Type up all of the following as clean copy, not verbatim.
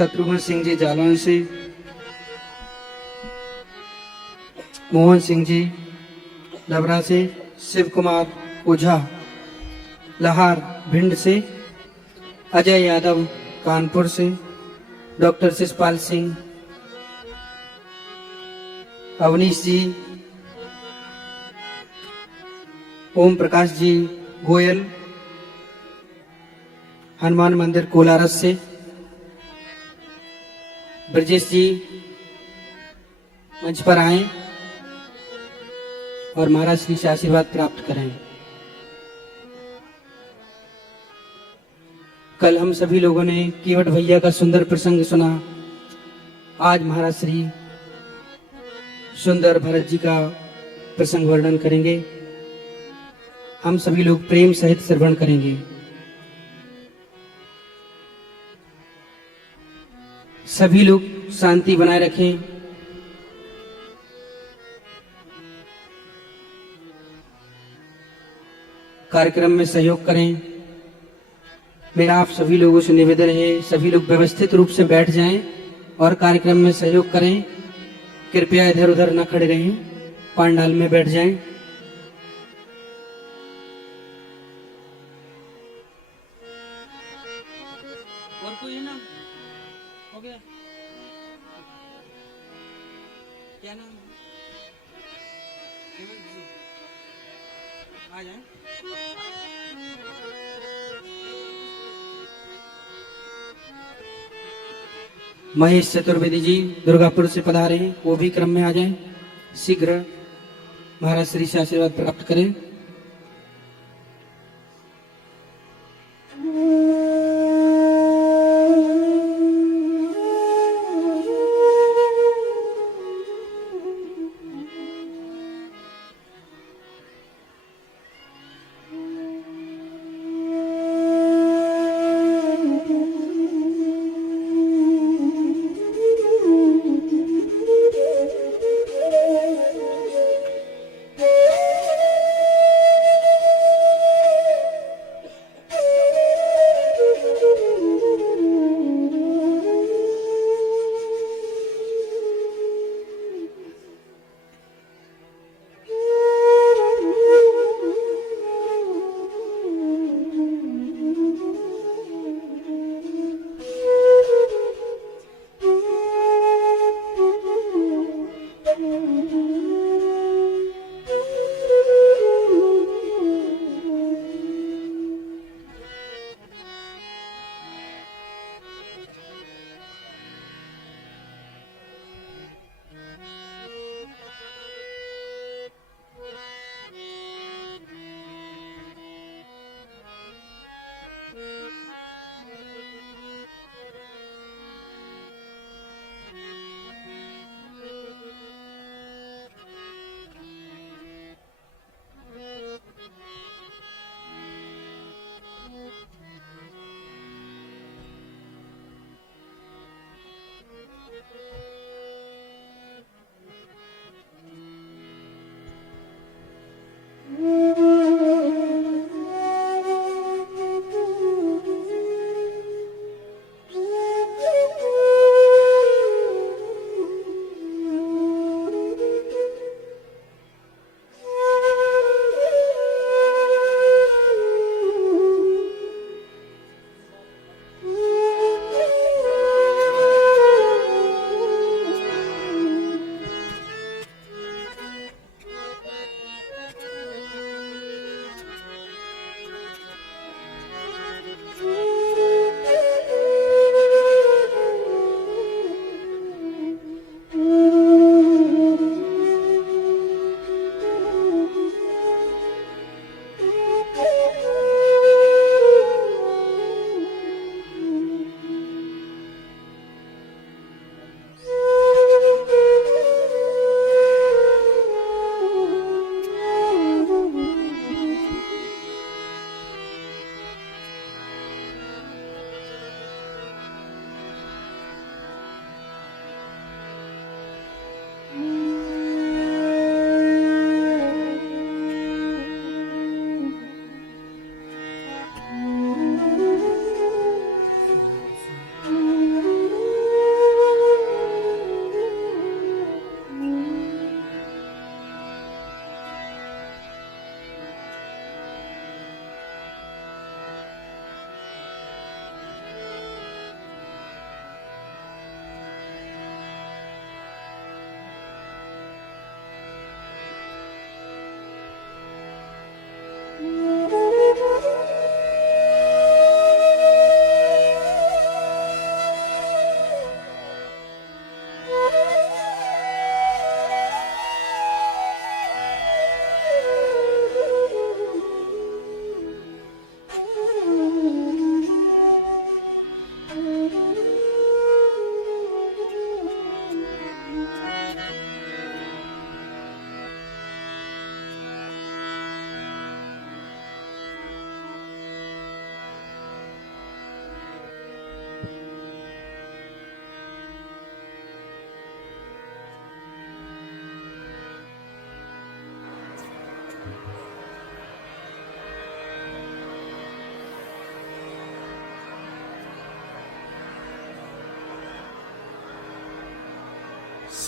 शत्रुघ्न सिंह जी जालौन से, मोहन सिंह जी डबरा से, शिव कुमार ओझा लहार भिंड से, अजय यादव कानपुर से, डॉक्टर शिषपाल सिंह, अवनीश जी, ओम प्रकाश जी गोयल हनुमान मंदिर कोलारस से, ब्रजेश जी मंच पर आए और महाराज श्री से आशीर्वाद प्राप्त करें। कल हम सभी लोगों ने केवट भैया का सुंदर प्रसंग सुना। आज महाराज श्री सुंदर भरत जी का प्रसंग वर्णन करेंगे। हम सभी लोग प्रेम सहित श्रवण करेंगे। सभी लोग शांति बनाए रखें। कार्यक्रम में सहयोग करें। मेरा आप सभी लोगों से निवेदन है, सभी लोग व्यवस्थित रूप से बैठ जाएं और कार्यक्रम में सहयोग करें। कृपया इधर उधर न खड़े रहें, पंडाल में बैठ जाएं। और कोई है ना? हो गया? क्या नाम? आ जाए। महेश चतुर्वेदी जी दुर्गापुर से पधारे हैं, वो भी क्रम में आ जाएं। शीघ्र महाराज श्री से आशीर्वाद प्राप्त करें।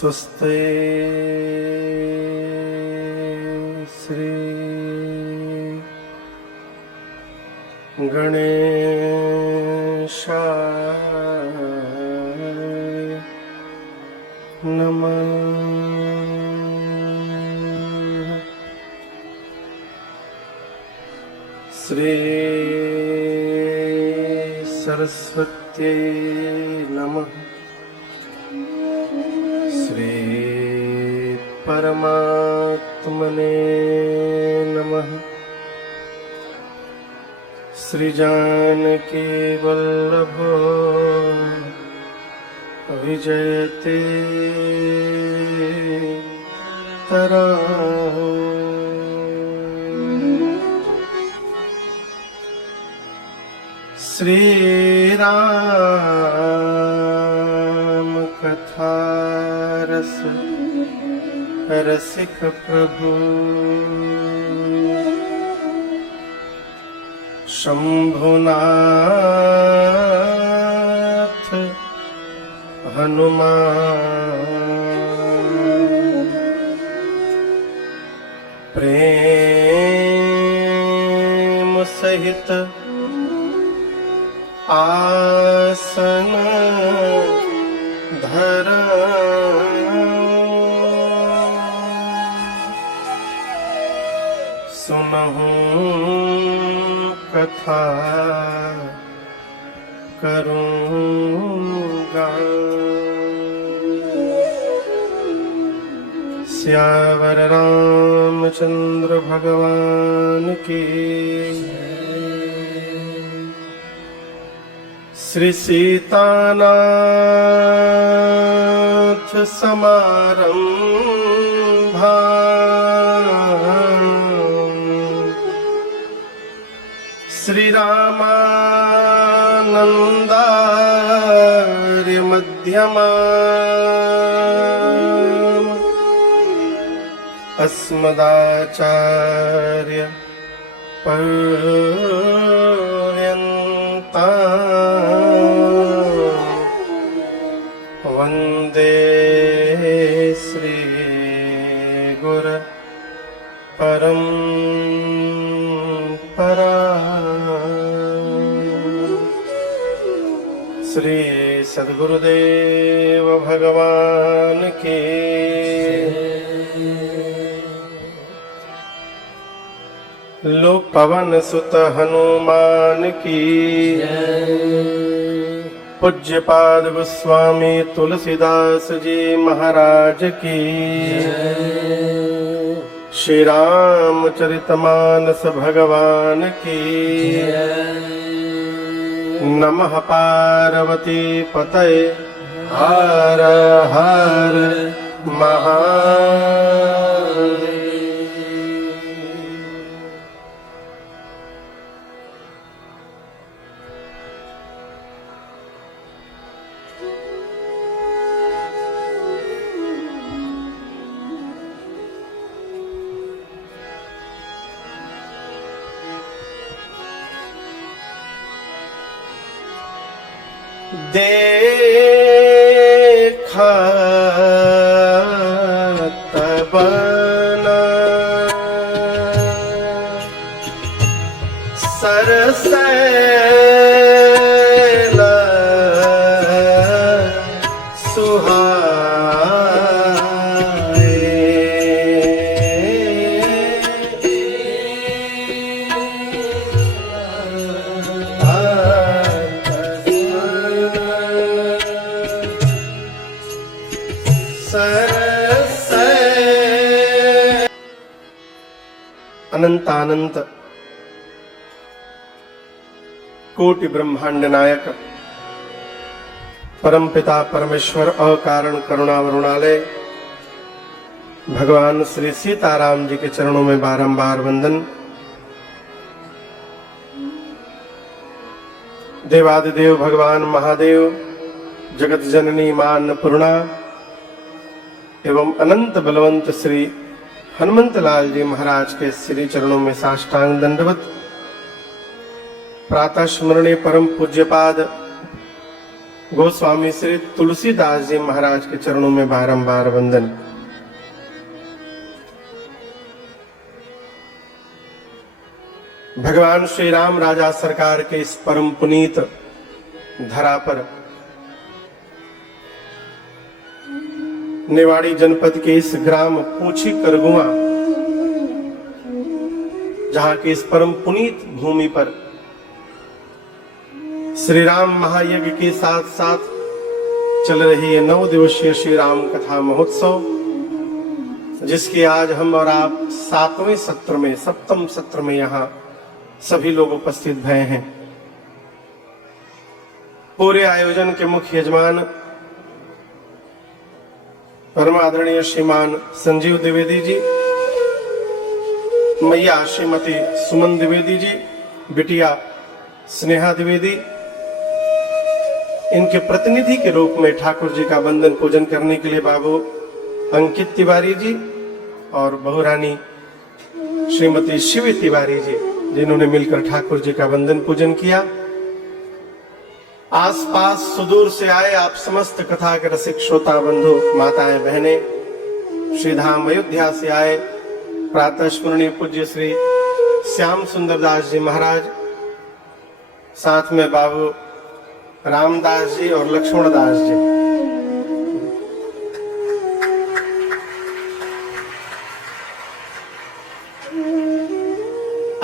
स्वस्ते श्री गणेशाय नमः। श्री सरस्वत्यै नमः। श्री परमात्मने नमः। श्री जानकी वल्लभो विजयते तरा। श्री राम कथा रस रसिक प्रभु शंभुनाथ हनुमान प्रेम सहित आसन धरा। सुनहु कथा करूँगा। सियावर रामचंद्र भगवान की। श्री सीतानाथ समारंभा श्री रामानंदार्य मध्यमा अस्मदाचार्य पर्यन्ता वंदे श्री गुर परंपरा। श्री सद्गुरुदेव भगवान की। लोक पवन सुत हनुमान की। पूज्य पाद गोस्वामी तुलसीदास जी महाराज की। श्री रामचरितमानस भगवान की। नमः पार्वती पतये हर हर महादेव। देखा तब न सरसैल अनंतानंत कोटि ब्रह्मांड नायक परमपिता परमेश्वर अकारण करुणा वरुणालय भगवान श्री सीताराम जी के चरणों में बारंबार वंदन। देवादिदेव भगवान महादेव जगत जननी मां अन्नपूर्णा एवं अनंत बलवंत श्री हनुमंत लाल जी महाराज के श्री चरणों में साष्टांग दंडवत। प्रातः स्मरणीय परम पूज्यपाद गोस्वामी श्री तुलसीदास जी महाराज के चरणों में बारंबार वंदन। भगवान श्री राम राजा सरकार के इस परम पुनीत धरा पर निवाड़ी जनपद के इस ग्राम पूछी करगुआ, जहां की इस परम पुनीत भूमि पर श्री राम महायज्ञ के साथ साथ चल रही है 9 दिवसीय श्री राम कथा महोत्सव, जिसके आज हम और आप 7वें सत्र में, 7वें सत्र में यहाँ सभी लोग उपस्थित भय हैं। पूरे आयोजन के मुख्य यजमान परम आदरणीय श्रीमान संजीव द्विवेदी जी, मैया श्रीमती सुमन द्विवेदी जी, बिटिया स्नेहा द्विवेदी, इनके प्रतिनिधि के रूप में ठाकुर जी का वंदन पूजन करने के लिए बाबू अंकित तिवारी जी और बहुरानी श्रीमती शिव तिवारी जी, जिन्होंने मिलकर ठाकुर जी का वंदन पूजन किया। आसपास सुदूर से आए आप समस्त कथा के रसिक श्रोता बंधु, माताएं, बहनें, श्रीधाम अयोध्या से आए प्रातः स्मरणीय पूज्य श्री श्याम सुंदर दास जी महाराज, साथ में बाबू रामदास जी और लक्ष्मण दास जी।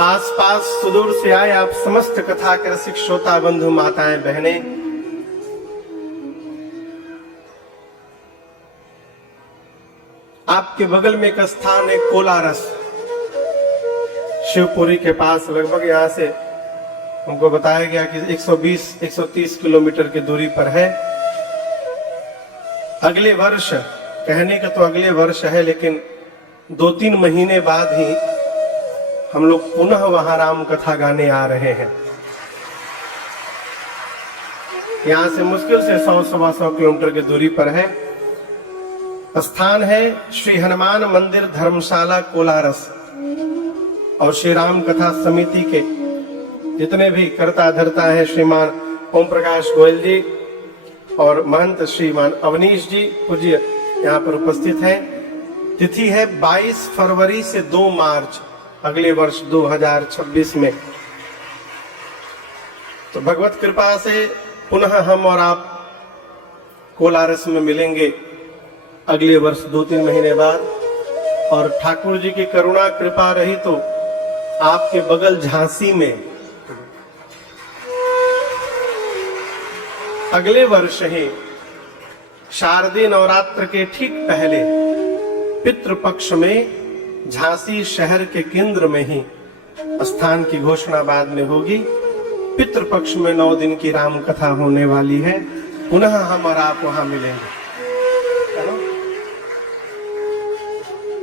आसपास सुदूर से आए आप समस्त कथा के रसिक श्रोता बंधु, माताएं, बहनें, आपके बगल में एक स्थान है कोलारस, शिवपुरी के पास, लगभग यहां से हमको बताया गया कि 120-130 किलोमीटर की दूरी पर है। अगले वर्ष, कहने का तो अगले वर्ष है, लेकिन 2-3 महीने बाद ही हम लोग पुनः वहां राम कथा गाने आ रहे हैं। यहां से मुश्किल से 100-125 किलोमीटर की दूरी पर है। स्थान है श्री हनुमान मंदिर धर्मशाला कोलारस, और श्री राम कथा समिति के जितने भी कर्ता धर्ता है, श्रीमान ओम प्रकाश गोयल जी और महंत श्रीमान अवनीश जी पूज्य यहाँ पर उपस्थित हैं। तिथि है 22 फरवरी से 2 मार्च अगले वर्ष 2026 में। तो भगवत कृपा से पुनः हम और आप कोलारस में मिलेंगे अगले वर्ष 2-3 महीने बाद, और ठाकुर जी की करुणा कृपा रही तो आपके बगल झांसी में अगले वर्ष ही शारदीय नवरात्र के ठीक पहले पितृपक्ष में झांसी शहर के केंद्र में ही स्थान की घोषणा बाद में होगी। पितृपक्ष में 9 दिन की राम कथा होने वाली है। पुनः हम और आप वहां मिलेंगे।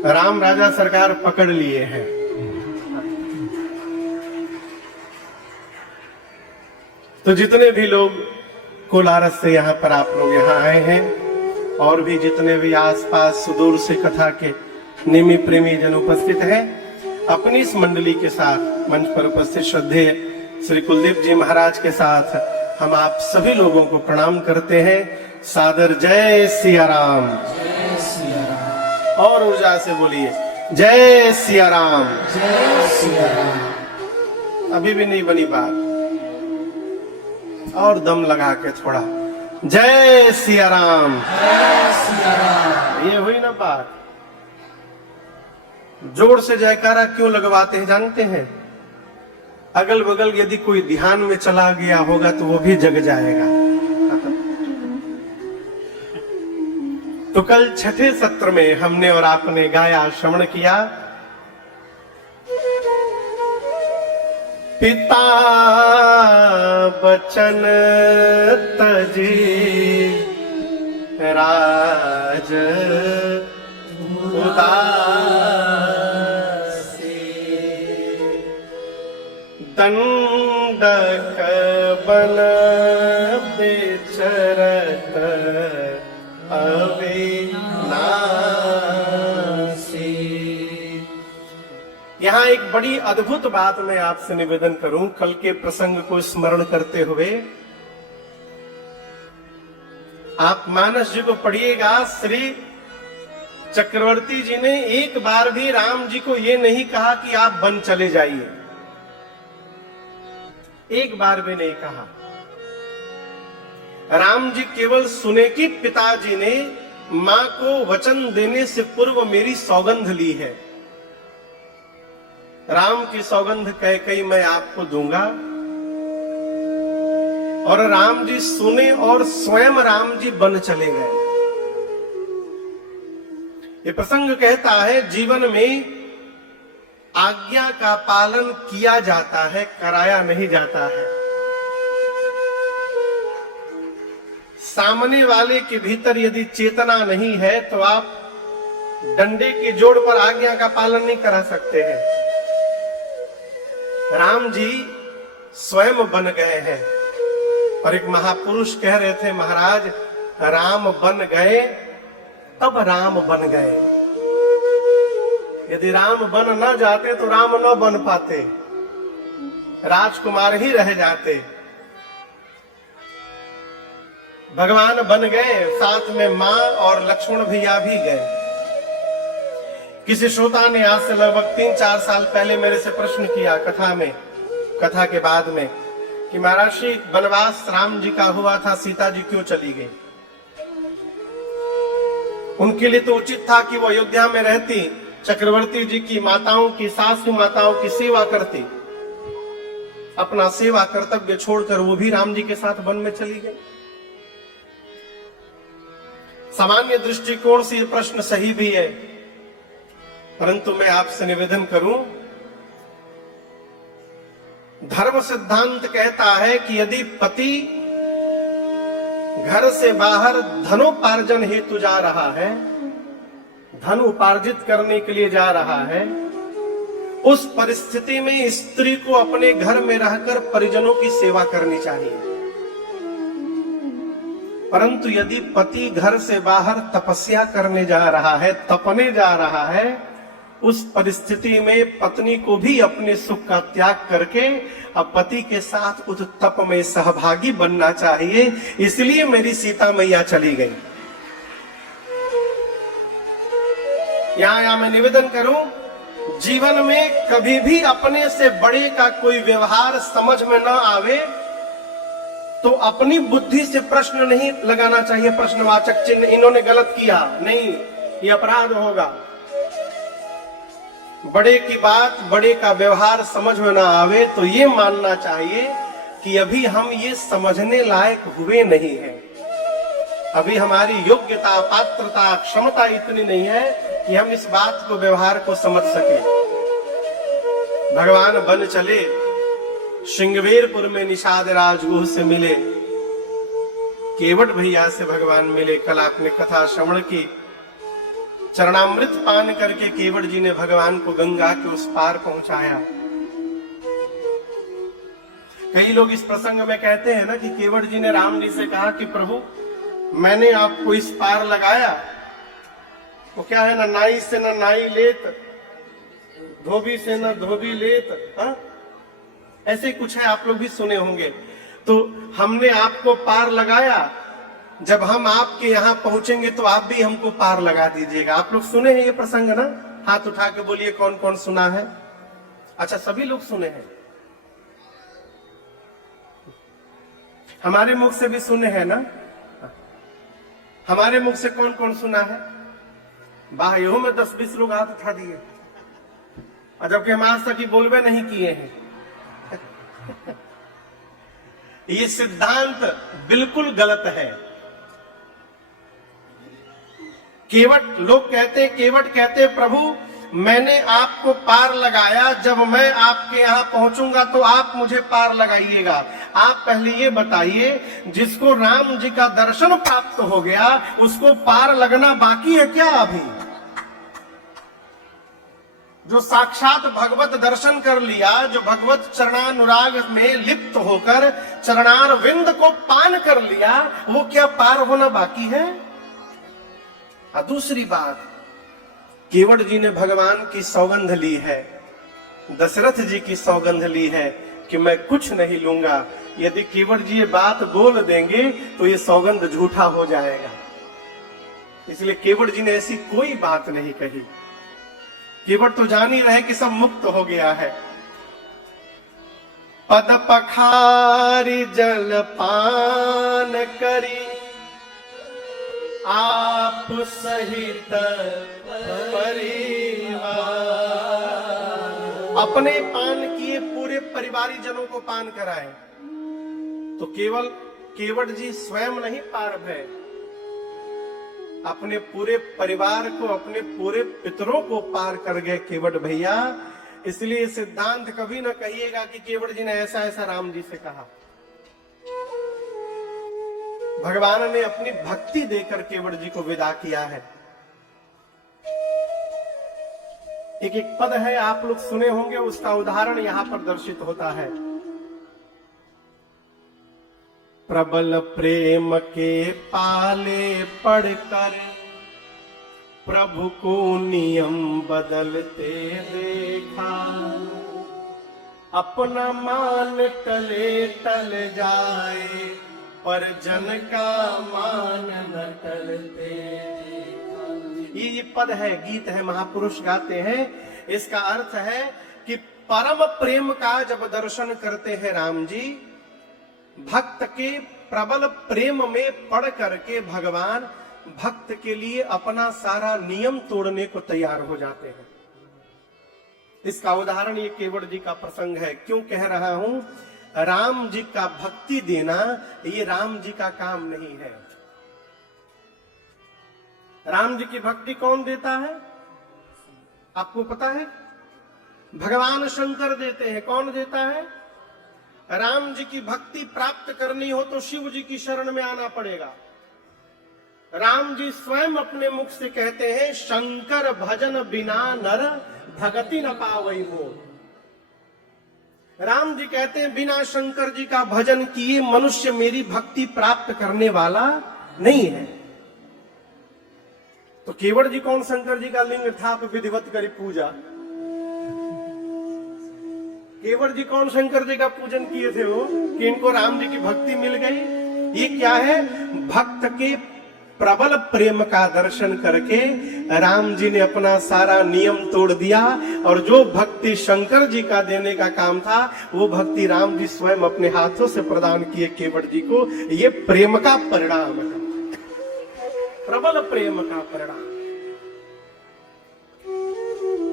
राम राजा सरकार पकड़ लिए हैं। तो जितने भी लोग कोलारस से यहाँ पर आप लोग यहाँ आए हैं, और भी जितने भी आसपास सुदूर से कथा के नेमी प्रेमी जन उपस्थित हैं, अपनी इस मंडली के साथ मंच पर उपस्थित श्रद्धेय श्री कुलदीप जी महाराज के साथ हम आप सभी लोगों को प्रणाम करते हैं। सादर जय सिया राम। जय सिया राम। और ऊर्जा से बोलिए जय सिया राम। जय सिया राम। अभी भी नहीं बनी बात, और दम लगा के थोड़ा जय सिया राम। जय सिया राम। ये हुई ना बात। जोर से जयकारा क्यों लगवाते हैं जानते हैं? अगल बगल यदि कोई ध्यान में चला गया होगा तो वो भी जग जाएगा। तो कल छठे सत्र में हमने और आपने गाया, श्रवण किया, पिता बचन तजी राज उदासी, दंडक बन बिचरत अविनाशी। यहाँ एक बड़ी अद्भुत बात मैं आपसे निवेदन करूं, कल के प्रसंग को स्मरण करते हुए। आप मानस जी को पढ़िएगा, श्री चक्रवर्ती जी ने एक बार भी राम जी को यह नहीं कहा कि आप वन चले जाइए, एक बार भी नहीं कहा। राम जी केवल सुने कि पिताजी ने मां को वचन देने से पूर्व मेरी सौगंध ली है। राम की सौगंध कैकेयी मैं आपको दूंगा। और राम जी सुने और स्वयं राम जी वन चले गए। ये प्रसंग कहता है जीवन में आज्ञा का पालन किया जाता है, कराया नहीं जाता है। सामने वाले के भीतर यदि चेतना नहीं है तो आप डंडे के जोड़ पर आज्ञा का पालन नहीं करा सकते हैं। राम जी स्वयं बन गए हैं। और एक महापुरुष कह रहे थे, महाराज राम बन गए तब राम बन गए। यदि राम बन न जाते तो राम न बन पाते, राजकुमार ही रह जाते। भगवान बन गए, साथ में मां और लक्ष्मण भैया भी गए। किसी श्रोता ने आज से लगभग 3-4 साल पहले मेरे से प्रश्न किया कथा के बाद में कि महाराज श्री वनवास राम जी का हुआ था, सीता जी क्यों चली गई? उनके लिए तो उचित था कि वो अयोध्या में रहती, चक्रवर्ती जी की माताओं की, सासू माताओं की सेवा करती। अपना सेवा कर्तव्य छोड़कर वो भी राम जी के साथ वन में चली गई। सामान्य दृष्टिकोण से ये प्रश्न सही भी है, परंतु मैं आपसे निवेदन करूं, धर्म सिद्धांत कहता है कि यदि पति घर से बाहर धनोपार्जन हेतु जा रहा है, धन उपार्जित करने के लिए जा रहा है, उस परिस्थिति में स्त्री को अपने घर में रहकर परिजनों की सेवा करनी चाहिए। परंतु यदि पति घर से बाहर तपस्या करने जा रहा है, तपने जा रहा है, उस परिस्थिति में पत्नी को भी अपने सुख का त्याग करके अब पति के साथ उस तप में सहभागी बनना चाहिए। इसलिए मेरी सीता मैया चली गई। यहां मैं निवेदन करूं, जीवन में कभी भी अपने से बड़े का कोई व्यवहार समझ में न आवे तो अपनी बुद्धि से प्रश्न नहीं लगाना चाहिए, प्रश्नवाचक चिन्ह, इन्होंने गलत किया, नहीं, ये अपराध होगा। बड़े की बात, बड़े का व्यवहार समझ में ना आवे तो ये मानना चाहिए कि अभी हम ये समझने लायक हुए नहीं हैं। अभी हमारी योग्यता, पात्रता, क्षमता इतनी नहीं है कि हम इस बात को, व्यवहार को समझ सके। भगवान बन चले, श्रृंगवेरपुर में निषाद राजगुह से मिले, केवट भैया से भगवान मिले। कल आपने कथा श्रवण की। चरणामृत पान करके केवट जी ने भगवान को गंगा के उस पार पहुंचाया। कई लोग इस प्रसंग में कहते हैं ना कि केवट जी ने राम जी से कहा कि प्रभु मैंने आपको इस पार लगाया, वो क्या है ना, नाई से ना नाई लेत, धोबी से ना धोबी लेत, हा? ऐसे कुछ है, आप लोग भी सुने होंगे। तो हमने आपको पार लगाया, जब हम आपके यहां पहुंचेंगे तो आप भी हमको पार लगा दीजिएगा। आप लोग सुने हैं ये प्रसंग ना? हाथ उठा के बोलिए कौन कौन सुना है। अच्छा, सभी लोग सुने हैं, हमारे मुख से भी सुने हैं ना? हमारे मुख से कौन कौन सुना है? बाह्यों में 10-20 लोग हाथ उठा दिए, और जबकि हम आज तक ही बोलबे नहीं किए हैं। ये सिद्धांत बिल्कुल गलत है। लोग कहते, केवट कहते प्रभु मैंने आपको पार लगाया, जब मैं आपके यहां पहुंचूंगा तो आप मुझे पार लगाइएगा। आप पहले ये बताइए, जिसको राम जी का दर्शन प्राप्त हो गया उसको पार लगना बाकी है क्या अभी? जो साक्षात भगवत दर्शन कर लिया, जो भगवत चरणानुराग में लिप्त होकर चरणार विंद को पान कर लिया, वो क्या पार होना बाकी है? और दूसरी बात, केवट जी ने भगवान की सौगंध ली है, दशरथ जी की सौगंध ली है कि मैं कुछ नहीं लूंगा, यदि केवट जी ये बात बोल देंगे तो ये सौगंध झूठा हो जाएगा। इसलिए केवट जी ने ऐसी कोई बात नहीं कही। केवट तो जान ही रहे कि सब मुक्त हो गया है। पद पखारी जल पान करी आप सहित परिवार। अपने पान किए पूरे परिवारी जनों को पान कराए। तो केवल केवट जी स्वयं नहीं पार भय, अपने पूरे परिवार को, अपने पूरे पितरों को पार कर गए केवट भैया। इसलिए सिद्धांत कभी ना कहिएगा कि केवट जी ने ऐसा ऐसा राम जी से कहा। भगवान ने अपनी भक्ति देकर केवट जी को विदा किया है। एक एक पद है, आप लोग सुने होंगे, उसका उदाहरण यहां पर दर्शित होता है। प्रबल प्रेम के पाले पढ़कर प्रभु को नियम बदलते देखा। अपना मान टले टल जाए पर जन का मान न टलते देखा। ये पद है, गीत है, महापुरुष गाते हैं। इसका अर्थ है कि परम प्रेम का जब दर्शन करते हैं राम जी, भक्त के प्रबल प्रेम में पड़ करके भगवान भक्त के लिए अपना सारा नियम तोड़ने को तैयार हो जाते हैं। इसका उदाहरण ये केवट जी का प्रसंग है। क्यों कह रहा हूं? राम जी का भक्ति देना ये राम जी का काम नहीं है। राम जी की भक्ति कौन देता है? आपको पता है? भगवान शंकर देते हैं। कौन देता है? राम जी की भक्ति प्राप्त करनी हो तो शिव जी की शरण में आना पड़ेगा। राम जी स्वयं अपने मुख से कहते हैं, शंकर भजन बिना नर भगति न पावई हो। राम जी कहते हैं, बिना शंकर जी का भजन किए मनुष्य मेरी भक्ति प्राप्त करने वाला नहीं है। तो केवट जी कौन शंकर जी का लिंग था विधिवत करी पूजा? केवट जी कौन शंकर जी का पूजन किए थे वो कि इनको राम जी की भक्ति मिल गई? ये क्या है? भक्त के प्रबल प्रेम का दर्शन करके राम जी ने अपना सारा नियम तोड़ दिया, और जो भक्ति शंकर जी का देने का काम था वो भक्ति राम जी स्वयं अपने हाथों से प्रदान किए केवट जी को। ये प्रेम का परिणाम है, प्रबल प्रेम का परिणाम।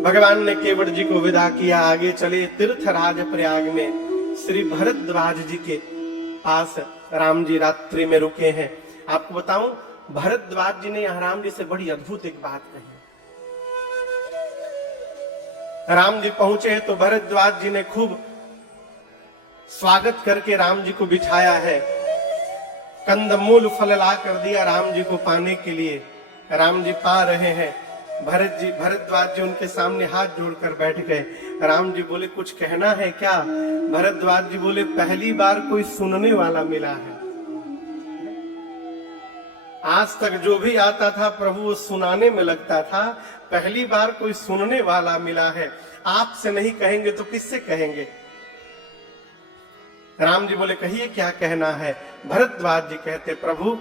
भगवान ने केवट जी को विदा किया। आगे चले तीर्थराज प्रयाग में श्री भरद्वाज जी के पास राम जी रात्रि में रुके हैं। आपको बताऊं, भरद्वाज जी ने यहां राम जी से बड़ी अद्भुत एक बात कही। राम जी पहुंचे तो भरद्वाज जी ने खूब स्वागत करके राम जी को बिठाया है। कंदमूल फल ला कर दिया राम जी को पाने के लिए। राम जी पा रहे हैं। भरद्वाज जी उनके सामने हाथ जोड़कर बैठ गए। राम जी बोले, कुछ कहना है क्या? भरद्वाज जी बोले, पहली बार कोई सुनने वाला मिला है। आज तक जो भी आता था प्रभु वो सुनाने में लगता था, पहली बार कोई सुनने वाला मिला है। आपसे नहीं कहेंगे तो किससे कहेंगे? राम जी बोले, कहिए क्या कहना है? भरद्वाज जी कहते, प्रभु